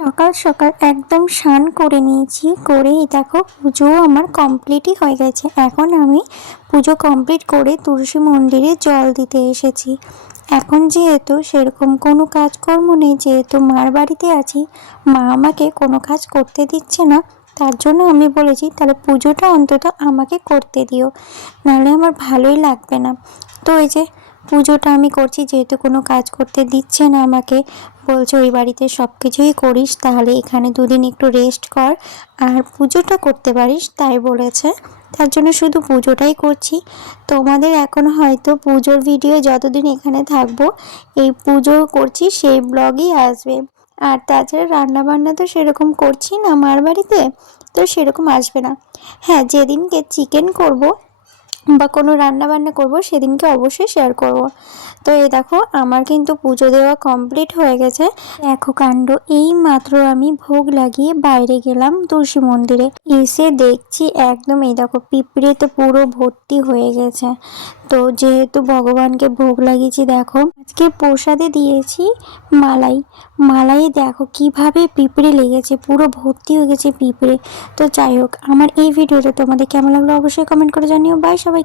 সকাল সকাল একদম স্নান করে নিয়েছি, করেই দেখো পুজো আমার কমপ্লিটই হয়ে গেছে। এখন আমি পুজো কমপ্লিট করে তুলসী মন্দিরে জল দিতে এসেছি। এখন যেহেতু সেরকম কোনো কাজকর্ম নেই, যেহেতু মার বাড়িতে আছি, মা আমাকে কোনো কাজ করতে দিচ্ছে না, তার জন্য আমি বলেছি তাহলে পুজোটা অন্তত আমাকে করতে দিও, নাহলে আমার ভালোই লাগবে না। তো এই যে পুজোটা আমি করছি, যেহেতু কোনো কাজ করতে দিচ্ছে না আমাকে, বলছে ওই বাড়িতে সব কিছুই করিস, তাহলে এখানে দুদিন একটু রেস্ট কর আর পুজোটা করতে পারিস, তাই বলেছে। তার জন্য শুধু পুজোটাই করছি। তোমাদের এখন হয়তো পুজোর ভিডিও যতদিন এখানে থাকবো এই পুজো করছি সেই ব্লগই আসবে। আর তাছাড়া রান্নাবান্না তো সেরকম করছি না মার বাড়িতে, তো সেরকম আসবে না। হ্যাঁ, যেদিনকে চিকেন করব বা কোনো রান্না বান্না করব সেদিনকে অবশ্যই শেয়ার করব। তো এই দেখো আমার কিন্তু পুজো দেওয়া কমপ্লিট হয়ে গেছে। দেখো কাণ্ড, এই মাত্র আমি ভোগ লাগিয়ে বাইরে গেলাম তুলসী মন্দিরে, এসে দেখছি একদম এই দেখো পিঁপড়েতে পুরো ভর্তি হয়ে গেছে। তো যেহেতু ভগবানকে ভোগ লাগিয়েছি, দেখো আজকে প্রসাদে দিয়েছি মালাই, মালাই দেখো কিভাবে পিঁপড়ে লেগেছে, পুরো ভর্তি হয়ে গেছে পিঁপড়ে। তো যাই হোক, আমার এই ভিডিওটা তোমাদের কেমন লাগলো অবশ্যই কমেন্ট করে জানিও। বাই সবাইকে।